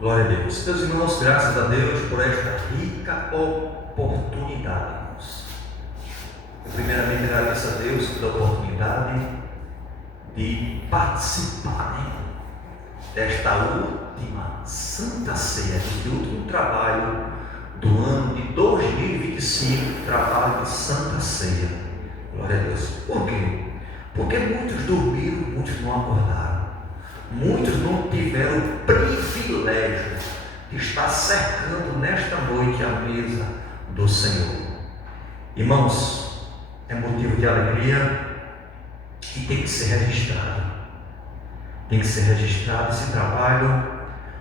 Glória a Deus. Meus irmãos, graças a Deus por esta rica oportunidade, irmãos. Eu primeiramente agradeço a Deus pela oportunidade de participar desta última Santa Ceia, deste último trabalho do ano de 2025, trabalho de Santa Ceia. Glória a Deus. Por quê? Porque muitos dormiram, muitos não acordaram. Muitos não tiveram o privilégio de estar cercando nesta noite a mesa do Senhor. Irmãos, é motivo de alegria e tem que ser registrado. Tem que ser registrado esse trabalho,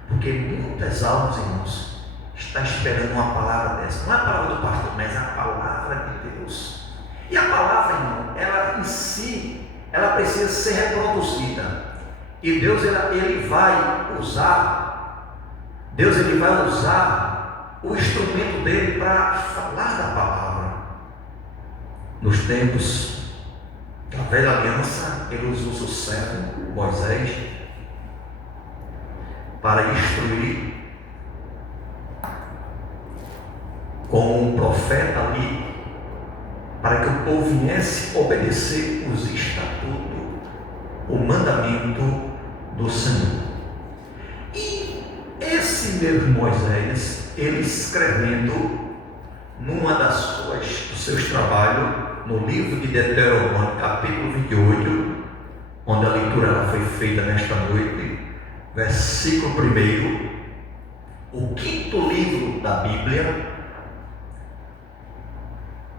porque muitas almas, irmãos, estão esperando uma palavra dessa. Não é a palavra do pastor, mas a palavra de Deus. E a palavra, irmão, ela em si, ela precisa ser reproduzida. E Deus ele vai usar o instrumento dele para falar da palavra. Nos tempos da velha aliança, ele usou o seu servo Moisés para instruir como um profeta ali, para que o povo viesse obedecer os estatutos, o mandamento do Senhor. E esse mesmo Moisés, ele escrevendo dos seus trabalhos, no livro de Deuteronômio, capítulo 28, onde a leitura ela foi feita nesta noite, versículo 1, o quinto livro da Bíblia,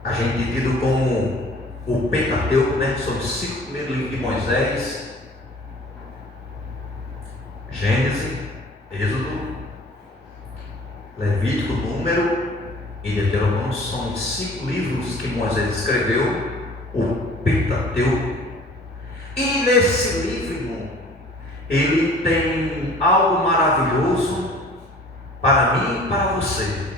a gente tido como o Pentateuco, são os 5 primeiros livros de Moisés: Gênesis, Êxodo, Levítico, Número e Deuteronômio. São os 5 livros que Moisés escreveu, o Pentateuco. E nesse livro, irmão, ele tem algo maravilhoso para mim e para você.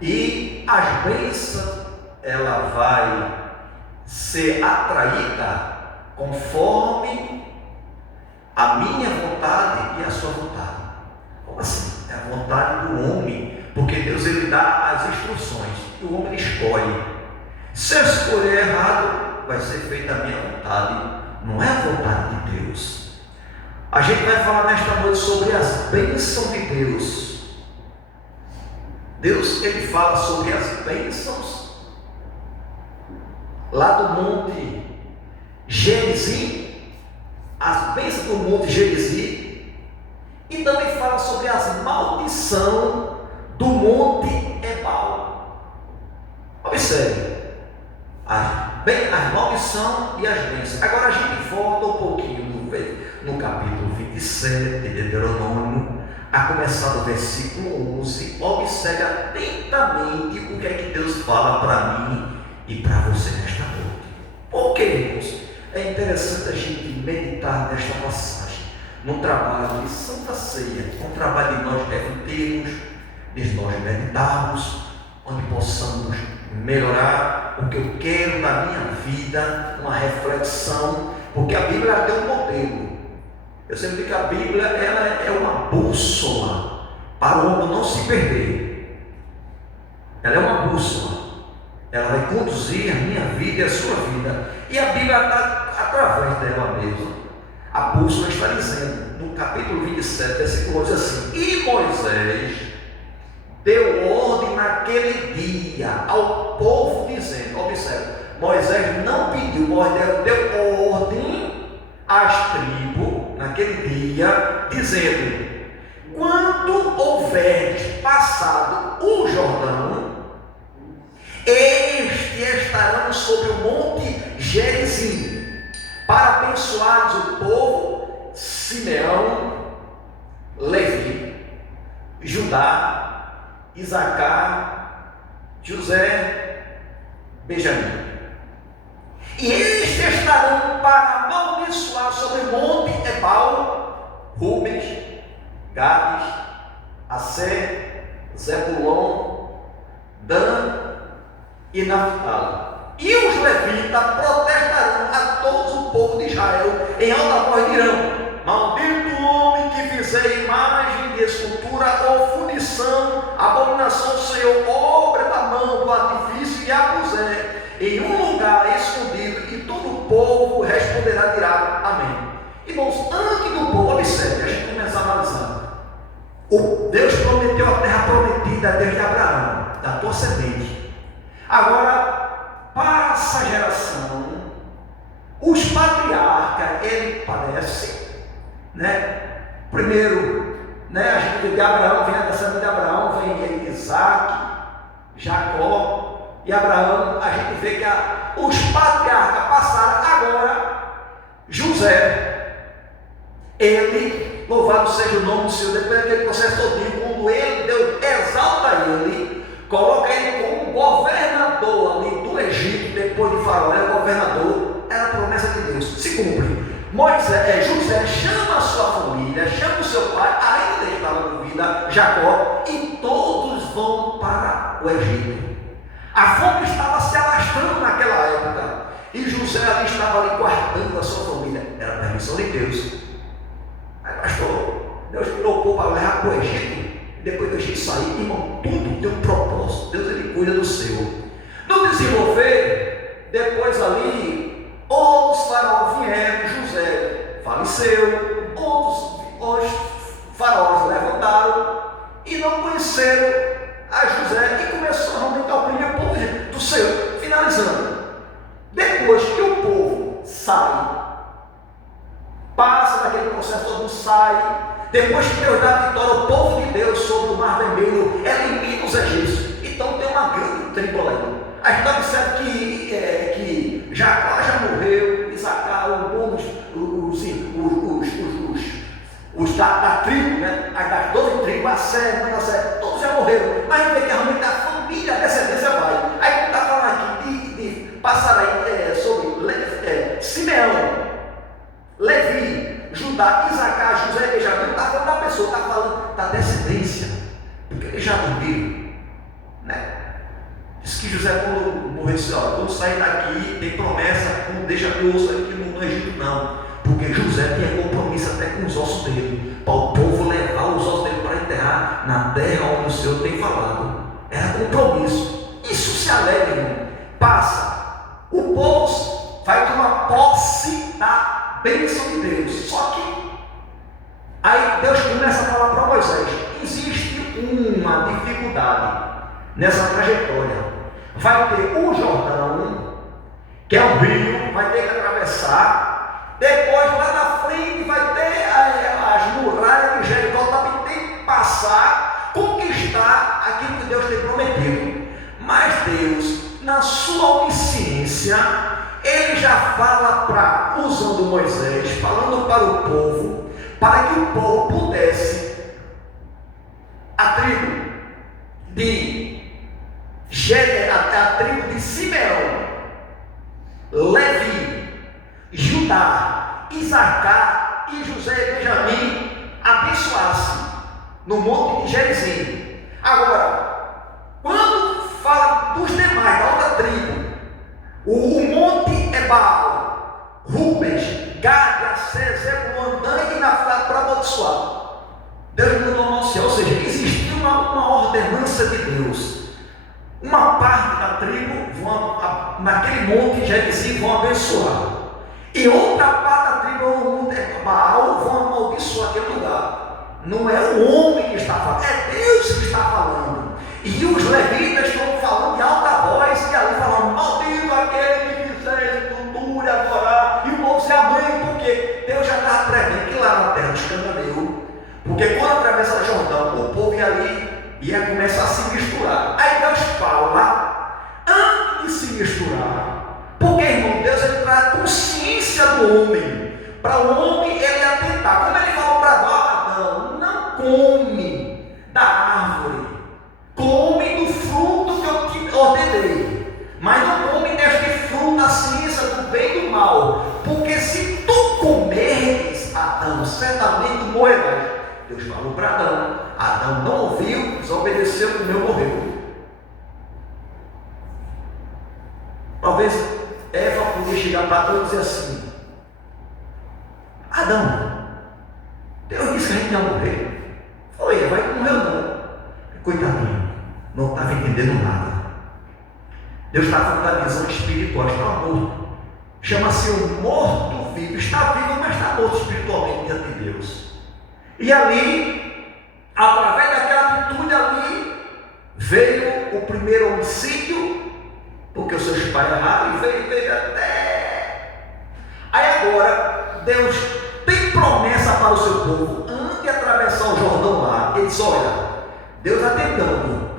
E as bênçãos, ela vai ser atraída conforme a minha vontade e a sua vontade. Como assim? É a vontade do homem, porque Deus ele dá as instruções e o homem escolhe. Se eu escolher errado, vai ser feita a minha vontade, não é a vontade de Deus. A gente vai falar nesta noite sobre as bênçãos de Deus. Deus ele fala sobre as bênçãos lá do Monte Gerizim, as bênçãos do Monte Gerizim, e também fala sobre as maldições do Monte Ebal. Observe, as maldições e as bênçãos. Agora a gente volta um pouquinho no capítulo 27 de Deuteronômio, a começar do versículo 11. Observe atentamente o que é que Deus fala para mim e para você nesta noite. Por que, irmãos? É interessante a gente meditar nesta passagem, no trabalho de Santa Ceia, um trabalho de nós refletirmos, de nós meditarmos, onde possamos melhorar o que eu quero na minha vida, uma reflexão, porque a Bíblia tem um modelo. Eu sempre digo que a Bíblia ela é uma bússola para o homem não se perder. Ela é uma bússola. Ela vai conduzir a minha vida e a sua vida. E a Bíblia está através dela mesma. A bússola está dizendo, no capítulo 27, versículo 11, assim: e Moisés deu ordem naquele dia ao povo, dizendo, observe, Moisés não pediu, Moisés deu ordem às tribos naquele dia, dizendo: quando houveres passado o Jordão, este estarão sobre o monte Gerizim, para abençoares o povo, Simeão, Levi, Judá, Isacar, José, Benjamim. E estes estarão para amaldiçoar sobre o monte Ebal, Rubens, Gades, Asser, Zebulon, Dan e Naftali. E os levitas protestarão a todo o povo de Israel em alta voz, dirão: maldito o homem que fizer imagem prometida desde Abraão, da tua semente. Agora, passa a geração, os patriarcas, ele parece, né? Primeiro, né, a gente vê de Abraão, vem a descendência de Abraão, vem Isaac, Jacó e Abraão. A gente vê que os patriarcas passaram. Agora, José, ele, louvado seja o nome do Senhor, depois daquele processo todinho, quando ele, Deus exalta ele, coloca ele como governador ali do Egito, depois de Faraó, é governador, era a promessa de Deus, se cumpre. José chama a sua família, chama o seu pai, ainda estava com vida, Jacó, e todos vão para o Egito. A fome estava se alastrando naquela época, e José ali estava ali guardando a sua família, era a permissão de Deus. Aí, pastor, Deus tirou o povo para levar para o Egito, e depois do Egito sair, irmão, tudo tem um propósito, Deus ele cuida do seu. No desenvolver, depois ali, outros faraós vieram, José faleceu, outros faraós levantaram e não conheceram a José e começou a aumentar o primeiro povo do seu. Finalizando, depois que o povo sai, passa daquele processo, todo mundo sai, depois que Deus dá a vitória ao povo de Deus sobre o Mar Vermelho, elimina os egípcios. Então tem uma grande tribo ali. A gente observa que Jacó já morreu, Isacar, os da tribo, né? As das 12 tribos, a Sé, todos já morreram. Mas a gente vê que realmente a família, a descendência vai. Aí a gente está falando aqui de passar aí sobre Simeão, Levi, Judá, Isacar, José e Benjamim. Não está falando da pessoa, está falando da descendência, porque eles já dormiram, né? Diz que José, quando morreu, disse: olha, quando sair daqui, tem promessa, não deixa que eu ouça aqui no Egito, não. Porque José tinha compromisso até com os ossos dele, para o povo levar os ossos dele para enterrar na terra onde o Senhor tem falado. Era compromisso. Isso se alegra, irmão. Passa. O povo vai tomar posse da bênção de Deus. Só que aí Deus começa a falar para Moisés: existe uma dificuldade nessa trajetória. Vai ter o Jordão, que é um rio, vai ter que atravessar. Depois lá na frente vai ter as muralhas de Jericó, também tem que passar, conquistar aquilo que Deus tem prometido. Mas Deus, na sua onisciência, ele já fala usando Moisés, falando para o povo, para que o povo pudesse, a tribo de Simeão, Levi, Judá, Isacar e José e Benjamim abençoasse no monte de Gerizim. Agora, quando fala dos demais, da outra tribo, o monte é Baal, Rubens, Gad, Asser, Zebulon, Dan e Naftali para amaldiçoar. Deus mandou anunciar, ou seja, existia uma ordenança de Deus. Uma parte da tribo naquele monte de Gerizim vão abençoar, e outra parte da tribo no monte Baal vão amaldiçoar aquele lugar. Não é o homem que está falando, é Deus que está falando. E os levitas estão falando de alta voz, e ali falando: maldito aquele que fizer escultura e adorar. E o povo se amém, porque Deus já estava prevendo que lá na terra dos cananeus, porque quando atravessa o Jordão, o povo ia ali ia começar a se misturar. Aí Deus fala, antes de se misturar, porque, irmão, Deus ele traz consciência do homem, para o homem ele atentar. Como ele falou para Adão: não come da árvore, come do fruto que eu te ordenei, mas não come deste fruto da ciência do bem e do mal, porque se tu comeres, Adão, certamente morrerás. Deus falou para Adão, Adão não ouviu, desobedeceu, comeu, morreu. Talvez Eva podia chegar para Adão e dizer assim: Adão, Deus disse que a gente ia morrer. Foi, Eva, não morreu não. Coitadinho, não estava entendendo nada. Deus estava falando da visão espiritual, estava morto. Chama-se o morto-vivo, está vivo, mas está morto espiritualmente diante de Deus. E ali, através daquela atitude ali, Veio o primeiro homicídio, porque os seus pais erraram, e veio até. Aí agora, Deus tem promessa para o seu povo. Antes de atravessar o Jordão lá, ele disse: olha, Deus atentando,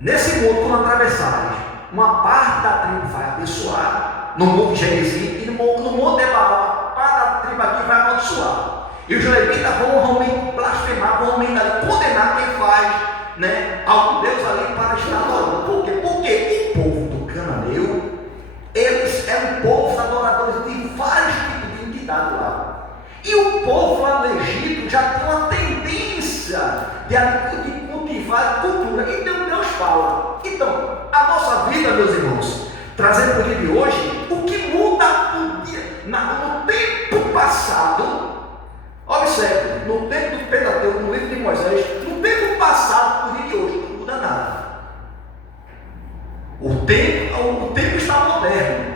nesse mundo, quando atravessares, uma parte da tribo vai abençoar, no monte Gerizim, e no monte Ebaal, a parte da tribo aqui vai amaldiçoar. E os levitas vão realmente blasfemar, vão realmente condenar quem faz, né, ao Deus ali para estar adorando. Por quê? Porque o povo do cananeu, eles eram povos adoradores de vários tipos de entidade lá. E o povo lá no Egito já tem uma tendência de cultivar cultura. Então Deus fala. Então, a nossa vida, meus irmãos, trazendo para o dia de hoje, o que muda no tempo passado. Observe, no tempo do Pentateuco, no livro de Moisés, no tempo passado, no dia de hoje, não muda nada. O tempo está moderno.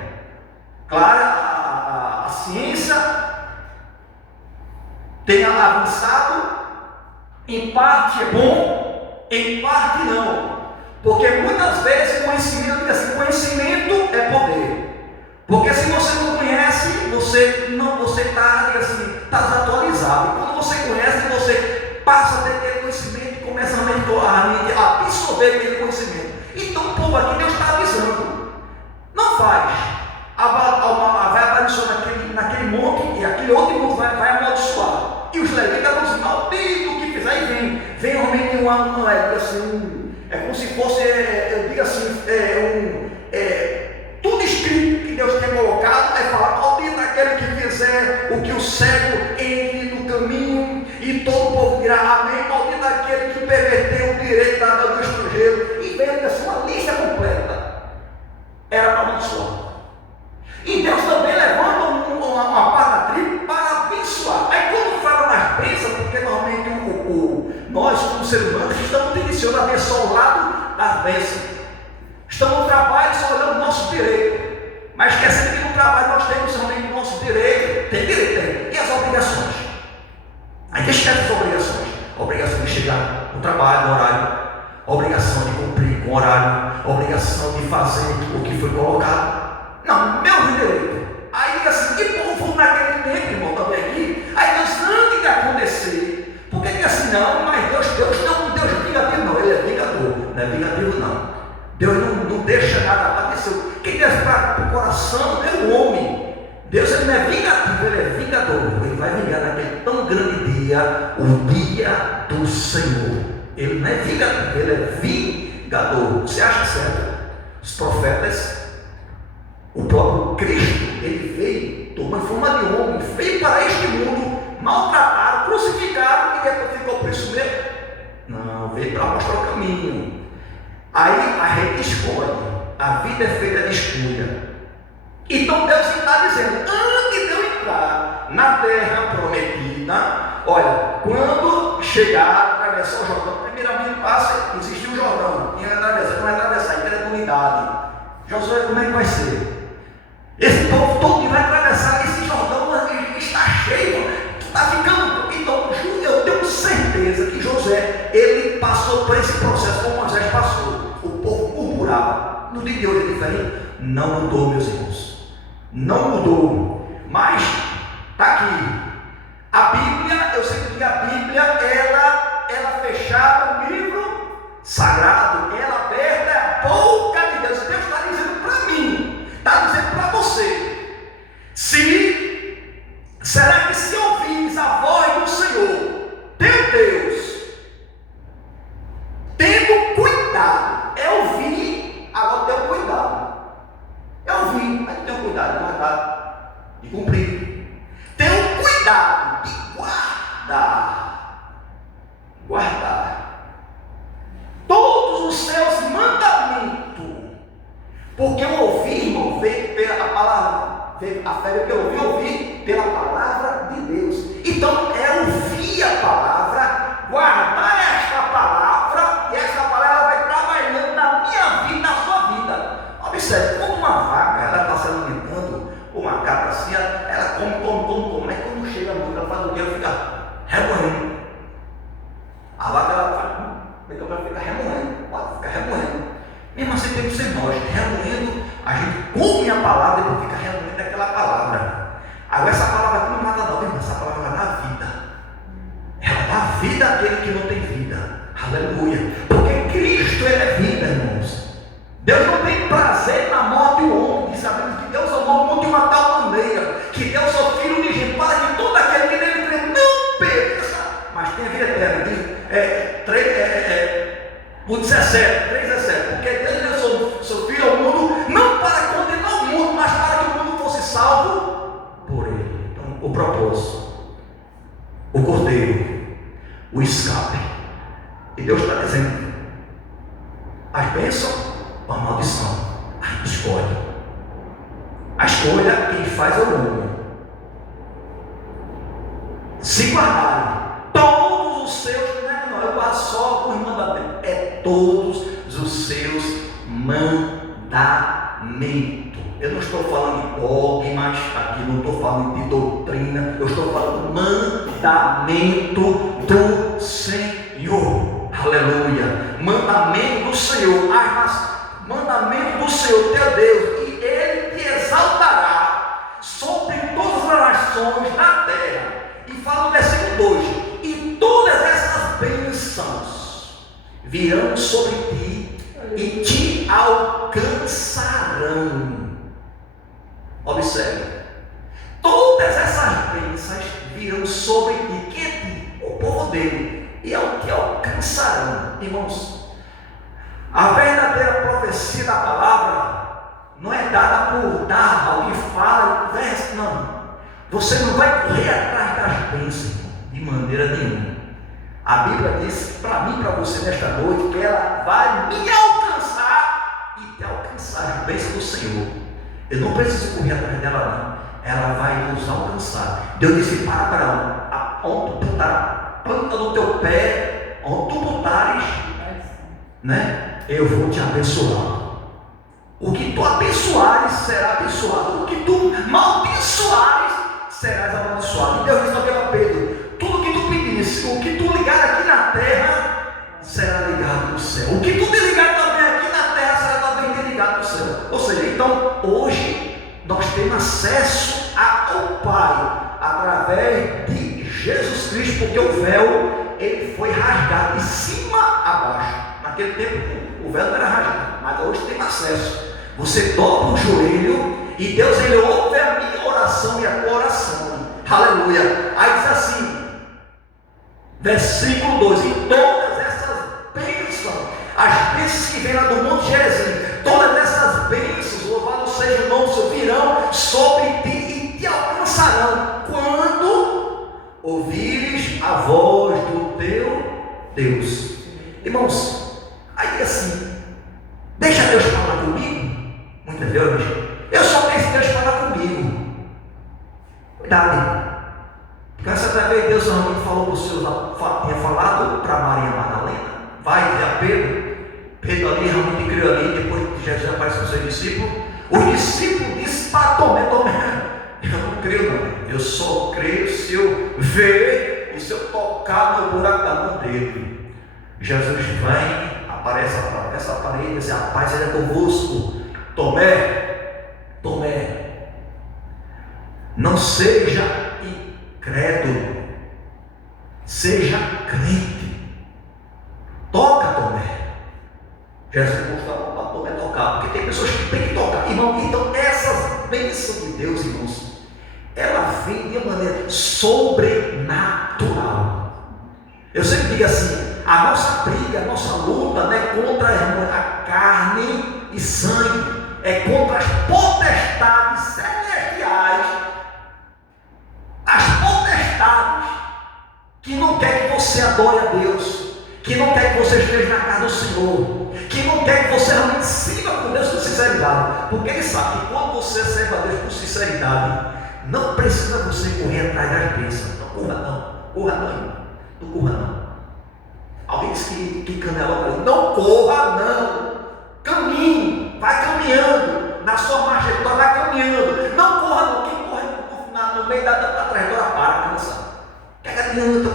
Claro, a ciência tem avançado, em parte é bom, em parte não. Porque muitas vezes conhecimento é poder. Porque se você não conhece, você está desatualizado. E quando você conhece, você passa a ter conhecimento e começa a absorver aquele conhecimento. Então o povo aqui, Deus está avisando. Não faz. Vai abençoar naquele monte, e aquele outro monte vai amaldiçoar. E os levitas vão dizer: maldito o que fizer. E vem realmente é como se fosse, eu digo assim, tudo escrito que Deus tem colocado, é falar: maldito aquele que fizer o que o cego entre no caminho, e todo o povo dirá amém. Maldito aquele que perverteu o direito do estrangeiro. E veio assim, uma lista completa. Era para abençoar. E Deus também levanta uma parte da tribo para abençoar. Aí quando fala nas bênçãos, porque normalmente nós, como seres humanos, estamos iniciando a ver só o lado das bênçãos. Estamos no trabalho só olhando o nosso direito, mas esquecendo que no trabalho nós temos somente o nosso direito. Tem direito, e as obrigações. Aí que esquece as obrigações. A obrigação de chegar no trabalho, no horário, a obrigação de cumprir com o horário, a obrigação de fazer o que foi colocado. Não, meu direito. Aí assim, que povo naquele tempo, irmão, também aqui. Aí Deus, antes de acontecer, por que assim não? Mas Deus não é um Deus vingativo, não. Ele é vingador, não é vingativo, não. Deus não deixa nada acontecer. Quem Deus para o coração é o homem. Deus, ele não é vingativo, ele é vingador. Ele vai vingar naquele tão grande dia, o dia do Senhor. Ele não é vingativo, ele é vingador. Você acha certo? Os profetas, o próprio Cristo, ele veio, tomou forma de homem, veio para este mundo, maltratado, crucificado, e depois ficou por isso mesmo? Não, veio para mostrar o caminho. Aí a gente escolhe, a vida é feita de escolha. Então Deus está dizendo, antes de eu entrar na terra prometida, olha, quando chegar, atravessar o Jordão, primeiramente passa, existiu o Jordão, quem vai atravessar, em comunidade. Josué, como é que vai ser? Esse povo todo que vai atravessar esse Jordão está cheio, está ficando. Então eu tenho certeza que Josué, ele passou por esse processo como Moisés passou. O povo murmurava. No dia de hoje é diferente? Não mudou, meus irmãos. Não mudou. Mas está aqui. A Bíblia, eu sempre digo, a Bíblia, ela fechada no livro sagrado, ela aberta é a boca de Deus. Deus está dizendo para mim, está dizendo para você. Será que se ouvires a voz do Senhor, teu Deus, tendo cuidado, é ouvir, agora tenha cuidado. É ouvir, mas tenha cuidado de guardar, de cumprir. Tenha cuidado de guardar todos os seus mandamentos. Porque o ouvir, irmão, veio pela palavra. A fé veio pelo ouvir pela palavra de Deus. Então é ouvir a palavra, guardar esta palavra, e esta palavra vai trabalhando na minha vida, na sua vida. Observe, como uma vaca, ela está se alimentando, ou uma cabra assim, ela come, mas quando chega a noite, ela faz o que? Ela fica remoendo. A vaca, ela fica remoendo, pode ficar remoendo. a vida daquele que não tem vida. Aleluia. Porque Cristo, Ele é vida, irmãos. Deus não tem prazer na morte do homem. Sabemos que Deus amou o mundo de uma tal maneira que deu o seu Filho unigênito para que todo aquele que nele crê não pereça, mas tenha vida eterna. O 17, 3:17. Porque Deus deu seu Filho ao mundo não para condenar o mundo, mas para que o mundo fosse salvo por Ele. Então, o propósito, o cordeiro, o escape. E Deus está dizendo: as bênçãos ou a maldição, a gente escolhe. A escolha quem faz é o homem. Se guardarem todos os seus, não, eu guardo só os mandamentos, é todos os seus mandamentos. Eu não estou falando de dogmas aqui, não estou falando de doutrina, eu estou falando do mandamento do Senhor. Aleluia. Mandamento do Senhor, mandamento do Senhor teu Deus, e Ele te exaltará sobre todas as nações da terra. E fala no versículo 2: e todas essas bênçãos virão sobre ti e te alcançarão. Observe, todas essas bênçãos virão sobre ti, que é ti, o povo dele, e ao que alcançarão. Irmãos, a verdadeira profecia da palavra não é dada por dar ao que fala, verso, não. Você não vai correr atrás das bênçãos de maneira nenhuma. A Bíblia diz para mim e para você nesta noite que ela vai me alcançar e te alcançar as bênçãos do Senhor. Eu não preciso correr atrás dela, não. Ela vai nos alcançar. Deus disse para Abraão: onde tu botar a planta do teu pé, onde tu botares, né, eu vou te abençoar. O que tu abençoares será abençoado. O que tu maldiçoares serás abençoado. E Deus disse também a Pedro: tudo que tu pedires, o que tu ligar aqui na terra, será ligado no céu. O que tu desligar também aqui na terra, será também ligado no céu. Ou seja, então hoje nós temos acesso ao Pai através de Jesus Cristo, porque o véu, ele foi rasgado de cima a baixo. Naquele tempo o véu não era rasgado, mas hoje tem acesso. Você dobra o joelho e Deus, ele ouve a minha oração e a tua oração. Aleluia. Aí diz assim, versículo 2: e todas essas bênçãos, as bênçãos que vêm lá do monte Gerizim, todas essas bênçãos, louvado seja o nome do Senhor, virão sobre ti e te alcançarão quando ouvires a voz do teu Deus. Irmãos, aí assim, deixa Deus falar comigo. Muitas vezes eu só penso Deus falar comigo. Cuidado, porque através de Deus realmente falou para o Senhor, tinha falado para Maria Madalena: vai dizer a Pedro. Pedro ali realmente criou ali, depois que Jesus apareceu com os seus discípulos. Os discípulos disseram para Tomé: eu não creio não, eu só creio se eu ver e se eu tocar no buraco da mão dele. Jesus vem, aparece essa parede e diz: a paz é convosco. Tomé, não seja incrédulo, seja crente. Toca, Tomé. Jesus mostrou para Tomé tocar, porque tem pessoas que têm que tocar, irmão. Então essas bênçãos de Deus, irmãos, ela vem de maneira sobrenatural. Eu sempre digo assim: a nossa briga, a nossa luta não é contra a carne e sangue, é contra as potestades celestiais, as potestades que não quer que você adore a Deus, que não quer que você esteja na casa do Senhor, que não quer que você realmente sirva com Deus com sinceridade, porque Ele sabe que quando você serve a Deus com sinceridade, não precisa você correr atrás das bênçãos. Não corra não. Alguém disse que canela, não corra não, caminhe, vai caminhando, na sua trajetória vai caminhando, não corra não. Quem corre no meio da trajetória para, cansa, quer adianta,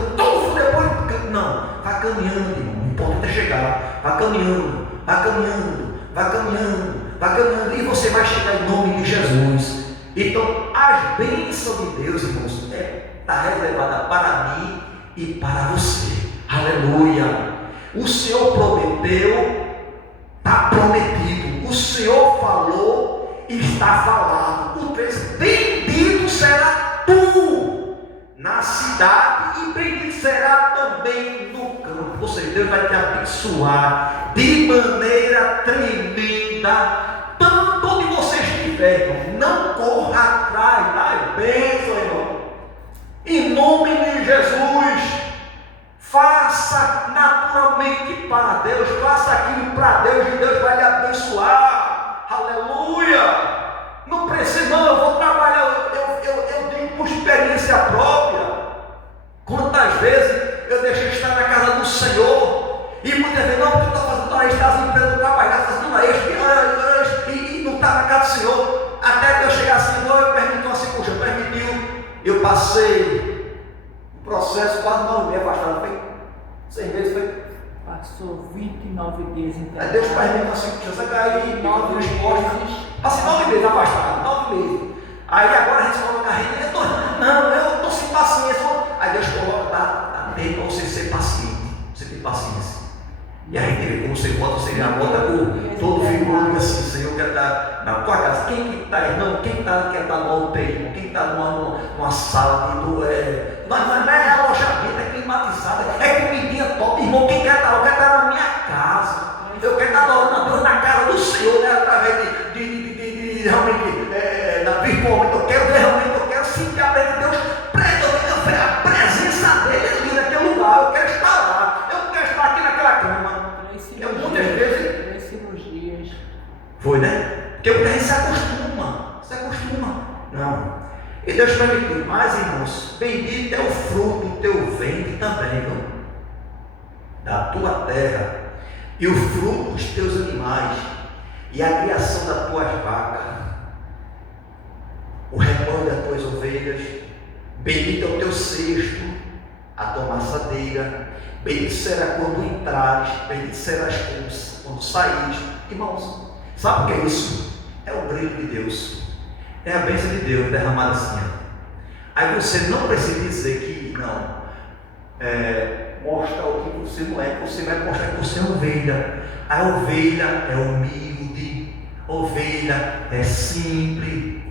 depois, não, vai caminhando, irmão. O importante é chegar, vai caminhando, e você vai chegar em nome de Jesus. Então as bênçãos de Deus, irmãos, está reservada para mim e para você. Aleluia! O Senhor prometeu, está prometido. O Senhor falou, está falado. O 3: bendito será tu na cidade e bendito será também no campo. Ou seja, Deus vai te abençoar de maneira tremenda, tanto onde você estiver, irmão. Não corra atrás da bênção, irmão. Em nome de Jesus, faça naturalmente para Deus, faça aquilo para Deus e Deus vai lhe abençoar. Aleluia! Não precisa, não, eu vou trabalhar, eu digo por experiência própria. Quantas vezes eu deixei de estar na casa do Senhor e muitas vezes, não, porque eu estou fazendo hora extra, as empresas trabalhar, fazendo hora extra e não está na casa do Senhor. Até que eu chegar assim, não, eu permiti uma circunstância, permitiu, eu passei o processo quase 9 meses afastado, foi 6 meses, foi? Passou 29 dias em Aí Deus permite uma circunstância, cair, 9 meses, passei 9 meses afastado, 9 meses. Aí agora a gente coloca a rede, eu estou sem paciência. Aí Deus coloca, dá tempo para você ser paciente, você tem paciência. E a gente vê como você bota, você já bota com todo vigor, assim, Senhor, quer estar na tua casa. Quem que está aí? Não, quem quer estar no UTI? Quem está numa sala não é alojamento, é climatizada, é comidinha top, irmão. Quem quer estar lá? Eu quero estar na minha casa. Eu quero estar adorando a Deus na casa do Senhor, né? Através de realmente, virtualmente, eu quero sentir a presença de Deus, a presença dele ali naquele lugar. Eu quero estar lá, eu quero estar aqui naquela cama. Muitas vezes 3 cirurgias. foi, né? Porque o gente se acostuma. Não. E Deus permitiu mais, irmãos. Bendito é o fruto do teu ventre também, não? Da tua terra, e o fruto dos teus animais, e a criação das tuas vacas, o rebanho das tuas ovelhas. Bendito é o teu cesto, a tua maçadeira. Bendito será quando entrares, bendito serás quando saíres. Irmãos, sabe o que é isso? É o brilho de Deus, é a bênção de Deus derramada assim. Aí você não precisa dizer que não, mostra o que você não é, você vai mostrar que você é ovelha. A ovelha é humilde, a ovelha é simples,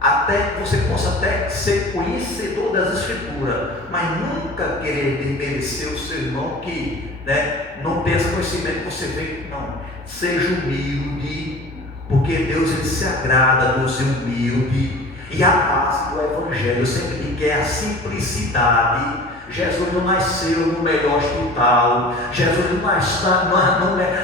até que você possa até ser conhecedor das Escrituras, mas nunca querer desmerecer o seu irmão que não tem esse conhecimento que você vê. Não, seja humilde, porque Deus ele se agrada dos humildes. E a base do Evangelho, eu sempre digo que é a simplicidade. Jesus não nasceu no melhor hospital, Jesus não nasceu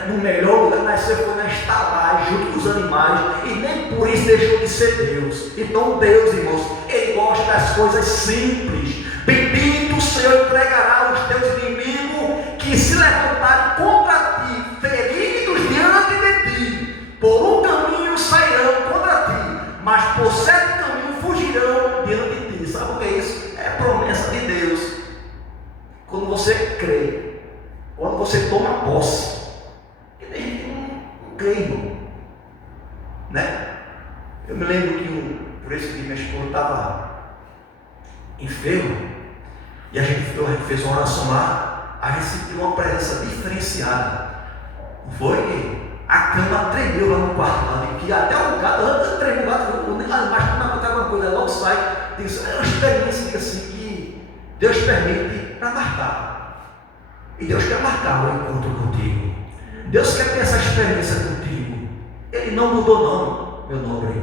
no melhor lugar, nasceu foi na estalagem junto com os animais, e nem por isso deixou de ser Deus. Então Deus, irmãos, Ele gosta das coisas simples. Bendito o Senhor entregará os teus inimigos que se levantarem contra ti, feridos diante de ti. Por um caminho sairão contra ti, mas por 7 caminhos fugirão diante de ti. Sabe o que é isso? É a promessa de Deus. Quando você crê, quando você toma posse, porque tem gente que não crê, irmão, né? Eu me lembro que por esse dia minha esposa estava enferma e a gente fez uma oração lá, a gente sentiu uma presença diferenciada. Foi? A cama tremeu lá no quarto, lá, que até o gato, antes tremeu o gato, mas quando acontece alguma coisa, logo sai. É uma experiência assim que Deus permite para marcar. E Deus quer marcar o encontro contigo. Deus quer ter essa experiência contigo. Ele não mudou não, meu nobre,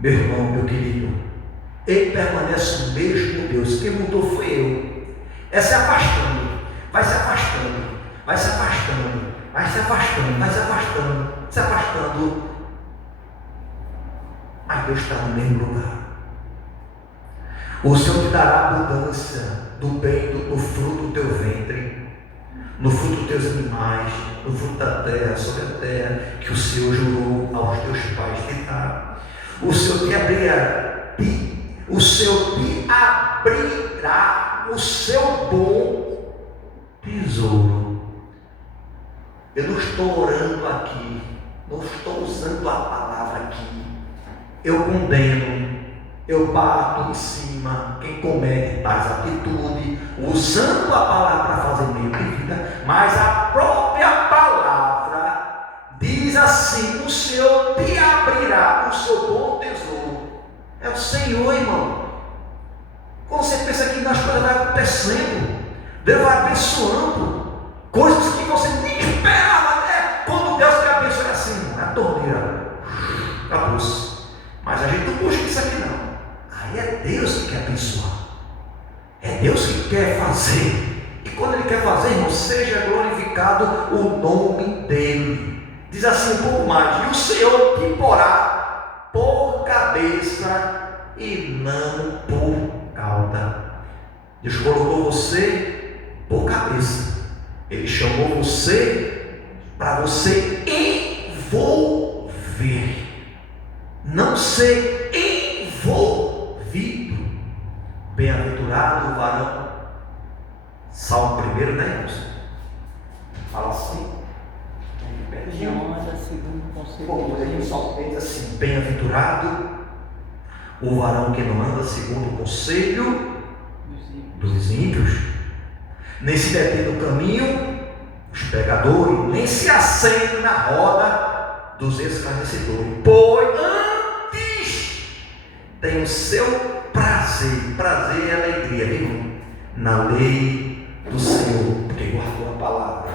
meu irmão, meu querido. Ele permanece o mesmo Deus. Quem mudou foi eu. É se afastando, vai se afastando, vai se afastando, vai se afastando, vai se afastando, se afastando. Mas Deus está no mesmo lugar. O Senhor te dará abundância do bem, do fruto do teu ventre, no fruto dos teus animais, no fruto da terra, sobre a terra, que o Senhor jurou aos teus pais te dar. O Senhor te abrirá, o Senhor te abrirá o seu bom tesouro. Eu não estou orando aqui, não estou usando a palavra aqui. Eu condeno eu bato em cima quem comete tais atitudes, usando a palavra para fazer meio de vida, mas a própria palavra diz assim: o Senhor te abrirá o seu bom tesouro. É o Senhor, irmão. Quando você pensa que as coisas vão acontecendo, Deus vai abençoando coisas que você nem esperava, né? Quando Deus te abençoa, é assim, a torneira, acabou-se. Mas a gente não busca isso aqui não. Aí é Deus que quer abençoar, é Deus que quer fazer. E quando Ele quer fazer, irmão, seja glorificado o nome dEle. Diz assim um pouco mais: e o Senhor te porá por cabeça e não por cauda. Deus colocou você por cabeça. Ele chamou você para você envolver, não ser envolvido. Bem-aventurado o varão. Salmo 1, né, irmãos? Fala assim. Não anda segundo o conselho Como dos ele ímpios. só diz assim: bem-aventurado o varão que não anda segundo o conselho dos ímpios, nem se detém no caminho dos pecadores, nem se assenta na roda dos escarnecedores, pois antes tem o seu prazer e alegria, viu? Na lei do Senhor, porque guardou a palavra,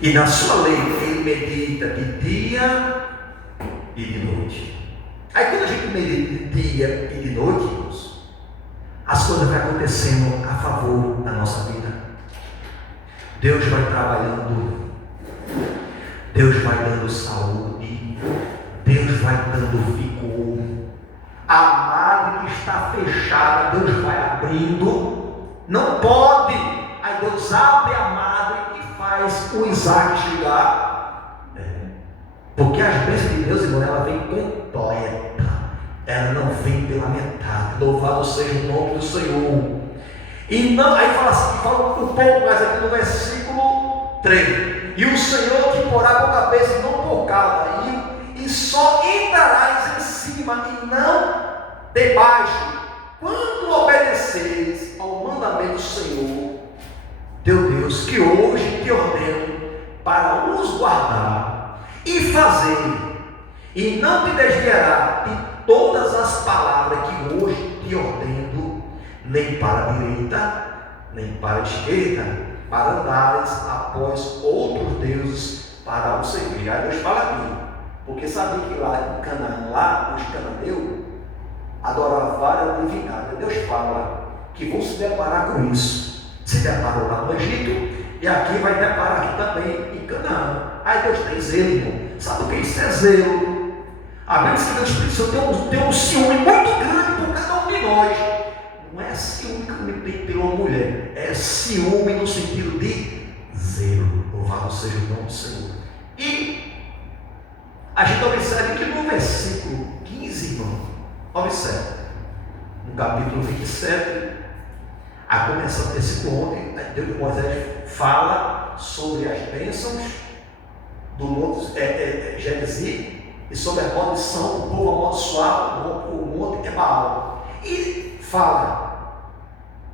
e na sua lei ele medita de dia e de noite. Aí quando a gente medita de dia e de noite, irmãos, as coisas vão acontecendo a favor da nossa vida. Deus vai trabalhando, Deus vai dando saúde, Deus vai dando vigor. A madre que está fechada, Deus vai abrindo. Não pode. Aí Deus abre a madre e faz o Isaac chegar. Porque as bênçãos de Deus, irmão, ela vem completa. Ela não vem pela metade. Louvado seja o nome do Senhor. E não, aí fala assim, fala um pouco mais aqui no versículo 3. E o Senhor te porá por cabeça e não por cauda, e só entrarás em cima e não debaixo, quando obedeceres ao mandamento do Senhor teu Deus, que hoje te ordeno para os guardar e fazer, e não te desviará de todas as palavras que hoje te ordeno, nem para a direita, nem para a esquerda, para andares após outros deuses para o servir. Aí Deus fala aqui, porque sabia que lá em Canaã, lá os cananeus adoravam várias divindades. Deus fala que vão se deparar com isso. Se deparou lá no Egito e aqui vai deparar aqui também em Canaã. Aí Deus tem zelo, irmão. Sabe o que isso é zelo? A Bíblia diz que Deus tem um ciúme muito grande por cada um de nós. Não é ciúme que me tem pela mulher, é ciúme no sentido de zelo. Louvado seja o nome do Senhor. E a gente observa que no versículo 15, irmão, observe, no capítulo 27, a começar do versículo 11, Deus de Moisés fala sobre as bênçãos do monte Gerizim e sobre a maldição do povo amaldiçoado, o monte Ebal. E fala,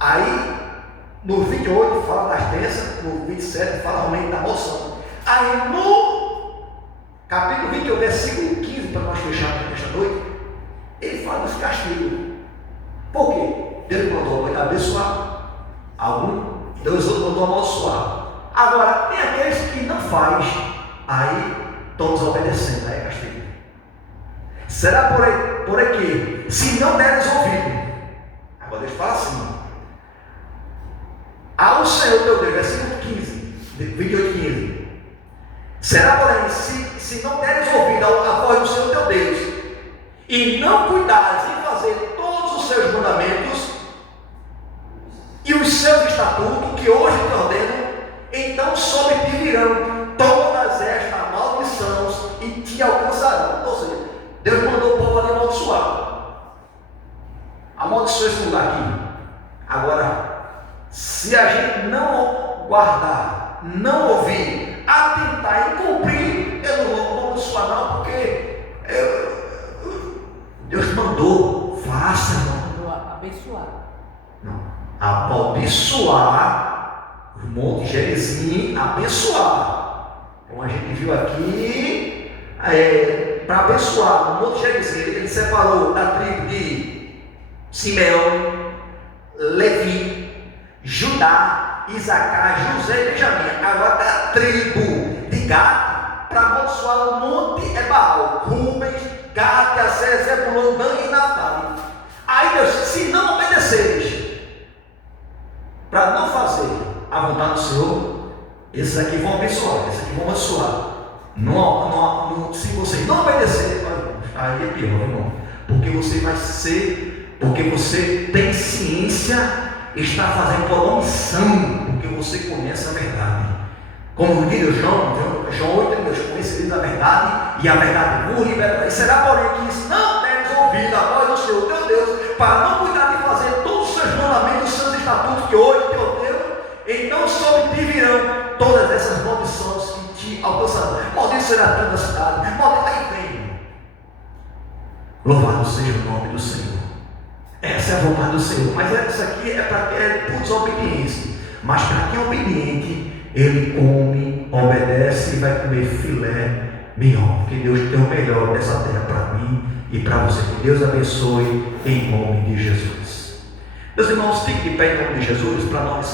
aí no 28 fala das bênçãos, no 27 fala realmente da maldição. Aí no capítulo 21, versículo 15, para nós fecharmos nesta noite, ele fala dos castigos. Por quê? Deus mandou abençoar algum, Deus mandou amaldiçoar. Agora, tem aqueles que não faz, aí estão desobedecendo, aí é castigo. Será por aqui, se não deres ouvido, agora Deus fala assim, ao Senhor teu Deus, versículo 15, 28, 15, será porém, se não deres ouvido a voz do Senhor teu Deus, e não cuidares em fazer todos os seus mandamentos e os seus estatutos que hoje te ordeno, então sobre ti virão todas estas maldições e te alcançarão. Ou seja, Deus mandou o povo ali amaldiçoar. Amaldiçoou esse lugar aqui. Agora, se a gente não guardar, não ouvir, atentar e cumprir, eu não vou amaldiçoar não, porque Deus mandou, faça, irmão. Abençoar. Não. Amaldiçoar o Monte Gerizim, abençoar. Como a gente viu aqui, para abençoar o Monte Gerizim, ele separou da tribo de Simeão, Levi, Judá, Isacar, José e Benjamim. Agora da tribo de Gad, para abençoar o Monte Ebal, Rubens, Gad, Asser, Zebulon, Dan e Naftali. Aí Deus, se não obedeceres, para não fazer a vontade do Senhor, esses aqui vão abençoar, esses aqui vão abençoar. Se você não obedecer, aí é pior, irmão. Porque você vai ser, porque você tem ciência, está fazendo por omissão, porque você conhece a verdade. Como diz João 8, conhecereis a verdade, e a verdade vos libertará. E será, porém, que se não deres ouvido a voz do Senhor teu Deus, para não cuidar de fazer todos os seus mandamentos, os seus estatutos que hoje te ordeno, então sobre ti virão todas essas maldições que te alcançarão. Maldito será toda a cidade, maldito aí vem. Louvado seja o nome do Senhor. Essa é a vontade do Senhor. Mas isso aqui é por desobediência. Mas para quem é obediente, ele come, obedece e vai comer filé mignon. Porque Deus tem o melhor dessa terra para mim e para você. Que Deus abençoe em nome de Jesus. Meus irmãos, fiquem de pé em nome de Jesus para nós.